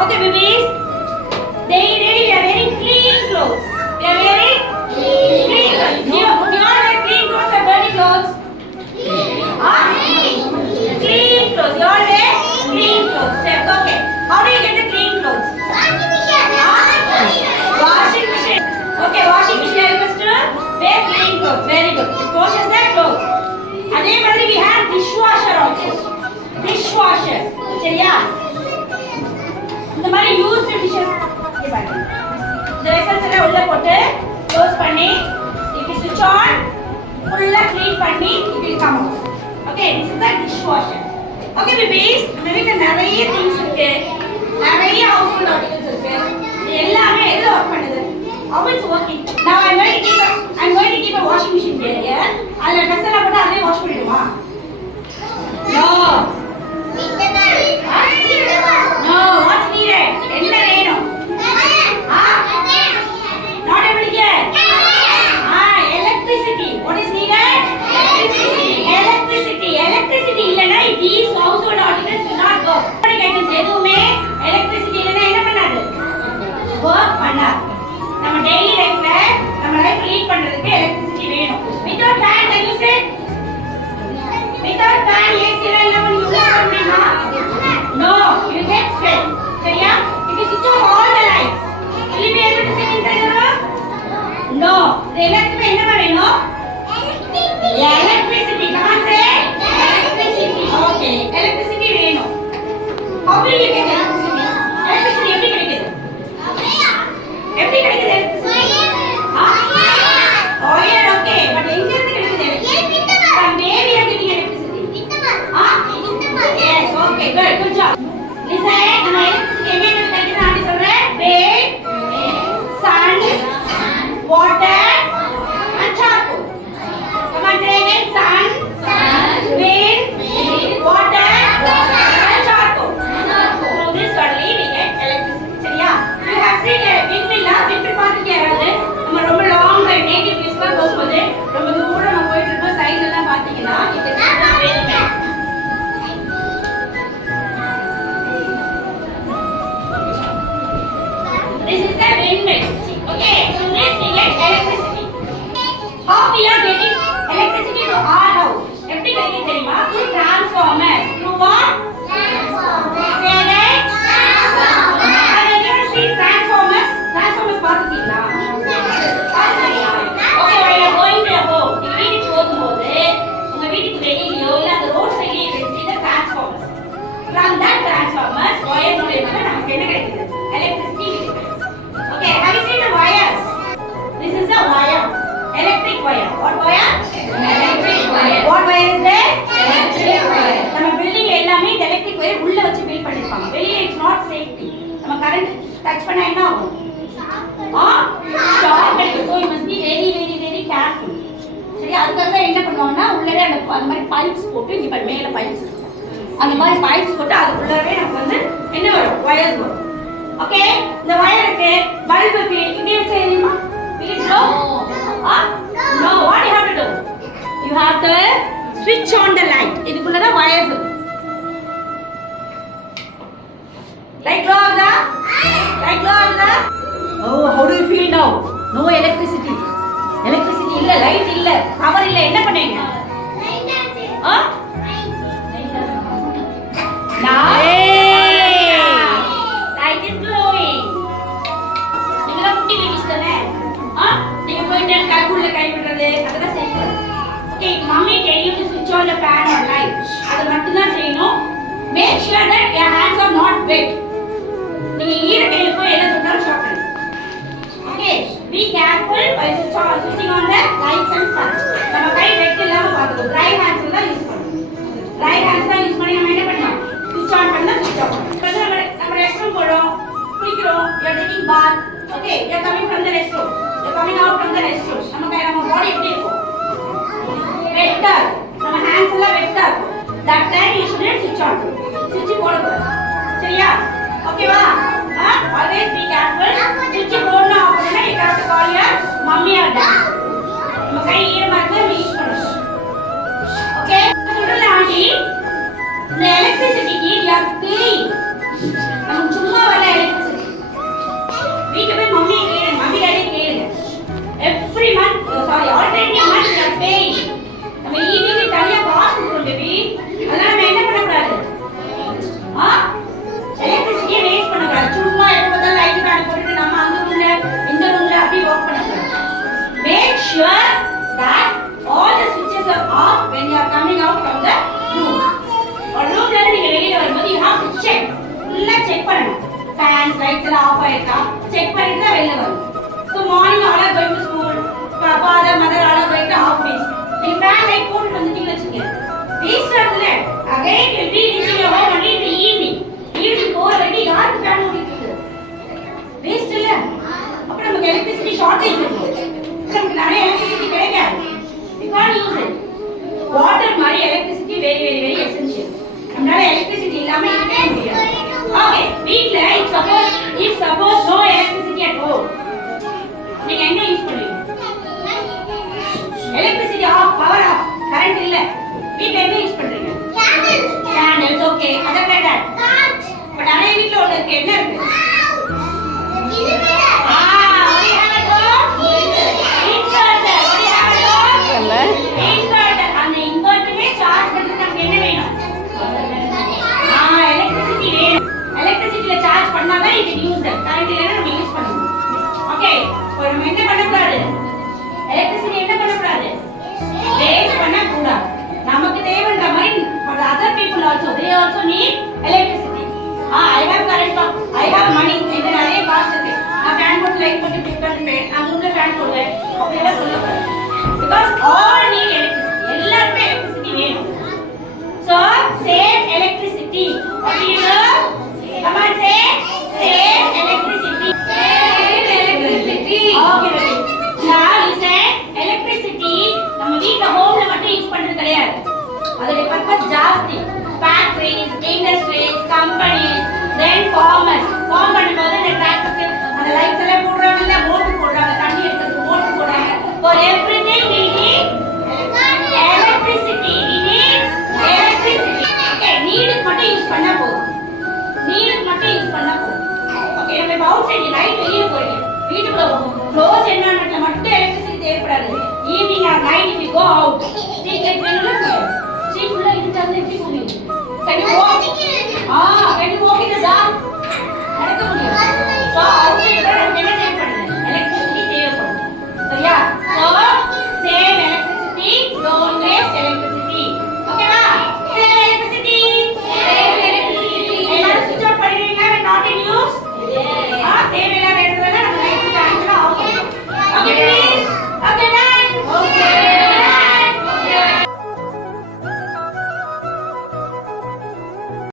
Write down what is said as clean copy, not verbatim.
Okay, babies. Daily we are wearing clean clothes. We are wearing clean clothes. Do you all wear clean clothes or dirty clothes? Clean clothes. You all wear clean clothes. Okay. How do you get the clean clothes? Washing machine. Okay, washing machine helps us to wear clean clothes. Very good. It washes their clothes. அதே மாதிரி we have dishwasher also. Dishwasher. சரியா? இந்த மாதிரி used dishes இங்க பாருங்க. இந்த வெசல்ஸ் எல்லாம் உள்ள போட்டு க்ளோஸ் பண்ணி if you switch on ஃபுல்லா க்ளீன் பண்ணி it will come out. Okay, this is the dishwasher. Okay babies, நம்ம வீட்ல நிறைய things இருக்கு. நிறைய household articles இருக்கு. இது எல்லாமே எதுல வர்க் பண்ணுது? How it's working? Now I'm going to keep a washing machine here. அதுல dress எல்லாம் போட்டு அதே வாஷ் பண்ணிடுமா? No. No, what's needed? என்ன வேணும்? Not able to get? Electricity. What is needed? Electricity. Electricity இல்லனா these household articles will not work. items எதுவுமே electricity இல்லனா என்ன பண்ணாது? work பண்ணாது. நம்ம daily lifeல நம்ம லைஃப் லீட் பண்றதுக்கு electricity வேணும். Without fan can you say? Without fan AC ல என்ன பண்ணுவீங்க? No, you get sweat. சரியா? If you switch off all the lights, will you be able to sit inside the room? No. The electricity என்ன வேணும்? Electricity. Come on, say. Electricity. Okay. Electricity வேணும். How will you get electricity? Electricity எப்படி கிடைக்குது? எப்படி கிடைக்குது? Wire. Okay. But எங்க இருந்து கிடைக்குது electricity? From where we are getting electricity? Yes. Okay. Good job. Listen. நம்ம electricity எங்க இருந்து கிடைக்குது நான் சொல்றேன். Wind, sun, water and charcoal. Come on, say again. Sun, wind, water and charcoal. Through this only we get electricity. சரியா? You have seen a windmill. Windmill பார்த்துட்டு யாராவது நம்ம ரொம்ப லாங் ட்ரைவ் நேட்டிவ் பிளேஸ்க்கு போகும்போது ரொம்ப தூரம் நம்ம போயிட்டு இருக்கோம் சைடுல எல்லாம் பாத்தீங்கன்னா this is a windmill. Okay, from this we get electricity. How we are getting electricity to our house? எப்படி கிடைக்குது தெரியுமா? Through transformers. Through what? Transformers. Say again. Transformers. Have you ever seen transformers? Transformers பார்த்திருக்கீங்களா? பார்த்திருக்கீங்களா? Okay, while you are going to your home, நீங்க வீட்டுக்கு போகும்போது உங்க வீட்டுக்கு வெளியிலயோ இல்ல அந்த ரோட் சைடுலயோ you can see the transformers. From that transformers, wire மூலமா நமக்கு என்ன கிடைக்குது? Electricity கிடைக்குது. Okay, have you seen the wires? This is the wire. Electric wire. What wire? Electric wire. What wire is this? Electric wire. நம்ம பில்டிங் எல்லாமே இந்த electric wire உள்ள வச்சு பில்ட் பண்ணிருப்பாங்க. வெளியே இட்ஸ் நாட் சேஃப்டி. நம்ம கரண்ட் டச் பண்ணா என்ன ஆகும்? ஷாக் அடிக்கும். So you must be very careful. சரி, அதுக்காக என்ன பண்ணுவாங்கன்னா உள்ளவே அந்த மாதிரி பைப்ஸ் போட்டு இங்க பாரு மேல பைப்ஸ். அந்த மாதிரி பைப்ஸ் போட்டு அதுக்குள்ளவே நமக்கு வந்து என்ன வரும்? வயர்ஸ் வரும். ஓகே, இந்த வயருக்கு பல்புக்கு இப்படி வச்சு தெரியுமா? Will it blow? No. What you have to do? You have to switch on the light. இதுக்குள்ள தான் wires இருக்கு. Light glow ஆகுதா? Light glow ஆகுதா? Oh, how do you feel now? No electricity. Electricity இல்ல, light இல்ல, power இல்ல. என்ன பண்ணீங்க? Now light is glowing. நீங்க குட்டி பேபிஸ் தானே? நீங்க போயிட்டு கைக்குள்ள கை விடுறது அதெல்லாம் செய்யணும். Okay, mommy tell you to switch on the fan or light. அது மட்டும் தான் செய்யணும். Make sure that your hands are not wet. நீங்க ஈர கையில போய் எதை தொட்டாலும் ஷாக் பண்ணுங்க. Okay, be careful while switching on the lights and fans. நம்ம கை வெட் இல்லாம பாத்துக்கணும். dry hands தான் யூஸ் பண்ணணும். dry hands தான் யூஸ் பண்ணி நம்ம என்ன பண்ணலாம்? switch on பண்ணா switch off பண்ணணும். நம்ம ரெஸ்ட் ரூம் போறோம், குளிக்கிறோம், you are taking bath. Okay, you are coming from the restroom. You are coming out from the restroom. நம்ம பாடி எப்படி இருக்கும்? வெட்டா. நம்ம hands எல்லாம் வெட்டா இருக்கும். That time you should switch on. switch போடக்கூடாது. சரியா? ஓகேவா? Always be careful. switch போடணும் அப்படினா you have to call your mummy or dad. நம்ம கை ஈரமா இருந்தா யூஸ் பண்ணணும். ஓகே? சொல்றேன் ஆண்டி. இந்த எலக்ட்ரிசிட்டிக்கு you have to pay. நம்ம சும்மா வர sure that all the switches are off when you are coming out from the room. ஒரு ரூம்ல இருந்து நீங்க வெளியில வரும்போது you have to check. ஃபுல்லா செக் பண்ணணும். Fans, lights எல்லாம் ஆஃப் ஆயிருக்கா செக் பண்ணிட்டு தான் வெளியில வரணும். So morning all are going to school. Father, mother all are going to office. நீங்க fan light போட்டு வந்துட்டீங்க வெச்சுங்க. Waste ஆகுதுல. Again you will be reaching your home only in the evening. Evening போற வரைக்கும் யாருக்கு fan ஓடிட்டு இருக்கு? Waste இல்ல. அப்ப நமக்கு electricity shortage இருக்கும். நமக்கு நிறைய electricity கிடைக்காது. We can't use it. Water மாதிரி electricity very essential. நம்மளால electricity இல்லாம இருக்கவே முடியாது. Okay, வீட்ல if suppose no electricity at home. நீங்க என்ன யூஸ் பண்ணுவீங்க? Electricity off, power off, current இல்ல. வீட்ல என்ன யூஸ் பண்றீங்க? Candles, okay. Other than that? But நிறைய வீட்ல உங்களுக்கு என்ன இருக்கு? What do you have at home? Inverter. What do you have at home? Inverter. அந்த இன்வெர்டரே சார்ஜ் பண்றதுக்கு நமக்கு என்ன வேணும்? எலக்ட்ரிசிட்டி வேணும். எலக்ட்ரிசிட்டில சார்ஜ் பண்ணாதான் இது யூஸ் கரண்ட் இல்லனா நம்ம யூஸ் பண்ணணும். ஓகே, இப்போ நம்ம என்ன பண்ணக்கூடாது? எலக்ட்ரிசிட்டி என்ன பண்ணக்கூடாது? வேஸ்ட் பண்ணக்கூடாது. நமக்கு தேவைன்ற மாதிரி for the other people also they also need electricity. I have current, I have money. இது நிறைய காசு இருக்கு. நான் ஃபேன் போட்டு லைட் போட்டு பிக் பண்ணிப்பேன். நான் உள்ள ஃபேன் போடுவேன். அப்படியே சொல்லக்கூடாது. Because all need electricity. எல்லாருமே electricity வேணும். So save electricity. What do you know? Come on, say save electricity. Save electricity. Okay, ready. Now you say electricity நம்ம வீட்ல ஹோம்ல மட்டும் யூஸ் பண்றது கிடையாது. அதோட பர்பஸ் ஜாஸ்தி. Factories, industries, companies, then farmers. Farm பண்ணும்போது அந்த டிராக்டருக்கு அந்த லைட்ஸ் எல்லாம் போடுறாங்க, இல்ல மோட்டர் போடுறாங்க, தண்ணி எடுக்கிறதுக்கு மோட்டர் போடுறாங்க. For everything we need electricity. We need electricity. Okay, நீடுக்கு மட்டும் யூஸ் பண்ணா போதும். நீடுக்கு மட்டும் யூஸ் பண்ணா போதும். ஓகே, நம்ம இப்போ அவுட் சைடு லைட் வெளிய போறீங்க. வீட்டுக்குள்ள க்ளோஸ் என்வயரன்மென்ட்ல மட்டும் எலக்ட்ரிசிட்டி தேவைப்படாது. Evening or night if you go out, street light வேணும்னா ஸ்ட்ரீட் ஃபுல்லா இருட்டாங்க எப்படி போவீங்க? Can you walk?